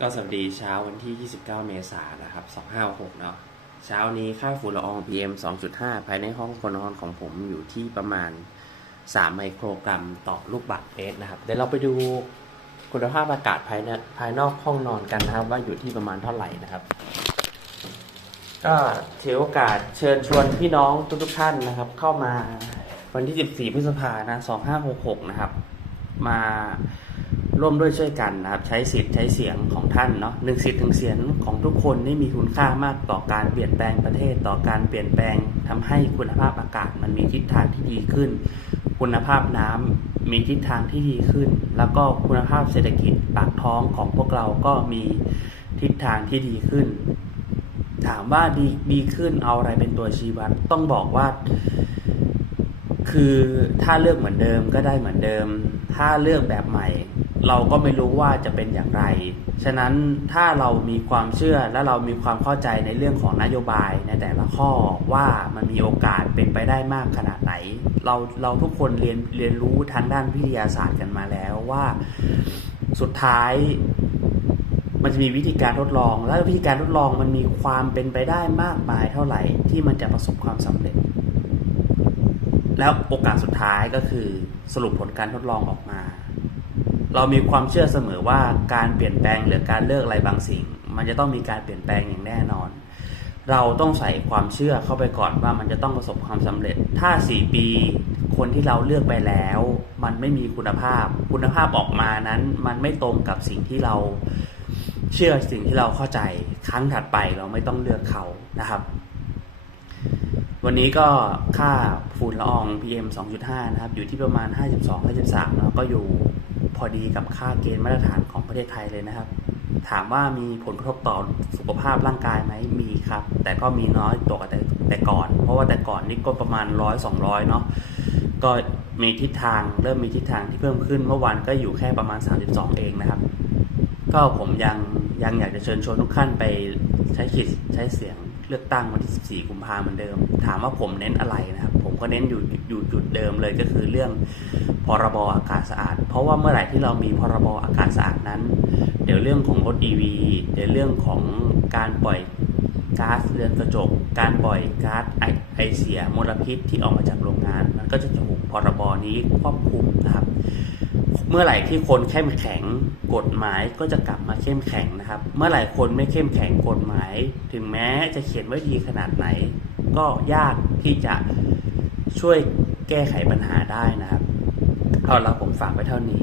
ก็สวัสดีเช้าวันที่ 29 เมษายนนะครับ 2566 เนาะ เช้านี้ค่าฝุ่นละออง PM 2.5 ภายในห้องคนนอนของผมอยู่ที่ประมาณ 3 ไมโครกรัมต่อลูกบาศก์เมตรนะครับ เดี๋ยวเราไปดูคุณภาพอากาศภายในภายนอกห้องนอนกันนะครับ ว่าอยู่ที่ประมาณเท่าไหร่นะครับ ก็ถือโอกาสเชิญชวนพี่น้องทุกๆท่านนะครับ เข้ามาวันที่ 14 พฤษภาคมนะ 2566 นะครับ มา ร่วมด้วยช่วยกันนะครับ ใช้สิทธิ์ใช้เสียงของท่านเนาะหนึ่งสิทธิ์หนึ่งเสียงของทุกคนนี่มีคุณค่ามากต่อการเปลี่ยนแปลงประเทศต่อการเปลี่ยนแปลงทำให้คุณภาพอากาศมันมีทิศทางที่ดีขึ้น คุณภาพน้ำมีทิศทางที่ดีขึ้น แล้วก็คุณภาพเศรษฐกิจปากท้องของพวกเราก็มีทิศทางที่ดีขึ้น ถามว่าดีดีขึ้นเอาอะไรเป็นตัวชี้วัดต้องบอกว่าคือถ้าเลือกเหมือนเดิมก็ได้เหมือนเดิม ถ้าเลือกแบบใหม่ เราก็ไม่รู้ว่าจะเป็นอย่างไร ฉะนั้นถ้าเรามีความเชื่อและเรามีความเข้าใจในเรื่องของนโยบายในแต่ละข้อว่ามันมีโอกาสเป็นไปได้มากขนาดไหน เราเราทุกคนเรียนเรียนรู้ทางด้านวิทยาศาสตร์กันมาแล้วว่าสุดท้าย มันจะมีวิธีการทดลอง และวิธีการทดลองมันมีความเป็นไปได้มากมายเท่าไหร่ที่มันจะประสบความสำเร็จ แล้วโอกาสสุดท้ายก็คือสรุปผลการทดลองออกมา เรามีความเชื่อเสมอว่าการเปลี่ยนแปลงหรือการเลิกอะไรบางสิ่ง มันจะต้องมีการเปลี่ยนแปลงอย่างแน่นอน เราต้องใส่ความเชื่อเข้าไปก่อนว่ามันจะต้องประสบความสำเร็จ ถ้า 4 ปี คนที่เราเลือกไปแล้ว มันไม่มีคุณภาพ คุณภาพออกมานั้น มันไม่ตรงกับสิ่งที่เราเชื่อสิ่งที่เราเข้าใจ ครั้งถัดไปเราไม่ต้องเลือกเขานะครับ วันนี้ก็ค่าฝุ่นละออง PM 2.5 นะครับ อยู่ที่ประมาณ 52-53แล้วก็อยู่ พอดีกับค่าเกณฑ์มาตรฐานของประเทศไทยเลยนะครับ ถามว่ามีผลกระทบต่อสุขภาพร่างกายไหมมีครับ แต่ก็มีน้อยตัวกว่าแต่แต่ก่อน เพราะว่าแต่ก่อนนี่ก็ประมาณ100-200เนาะก็มีทิศทางเริ่มมีทิศทางที่เพิ่มขึ้นเมื่อวานก็อยู่แค่ประมาณ 32 เองนะครับ ก็ผมยังยังอยากจะเชิญชวนทุกท่านไปใช้ขีดใช้เสียงเลือกตั้งวันที่ 14 กุมภาพันธ์เหมือนเดิม ถามว่าผมเน้นอะไรนะครับ ผมก็เน้นอยู่อยู่จุดเดิมเลยก็คือเรื่องพรบอากาศสะอาด เพราะว่าเมื่อไหร่ที่เรามีพรบอากาศสะอาดนั้น เดี๋ยวเรื่องของรถ EV เดี๋ยวเรื่องของการปล่อยก๊าซเรือนกระจก การปล่อยก๊าซไอเสียมลพิษที่ออกมาจากโรงงาน มันก็จะถูกพรบนี้ครอบคลุมนะครับ เมื่อไหร่ที่คนเข้มแข็งกฎหมายก็จะกลับมาเข้มแข็งนะครับ เมื่อไหร่คนไม่เข้มแข็งกฎหมาย ถึงแม้จะเขียนไว้ดีขนาดไหน ก็ยากที่จะช่วยแก้ไขปัญหาได้นะครับ เอาละผมฝากไว้เท่านี้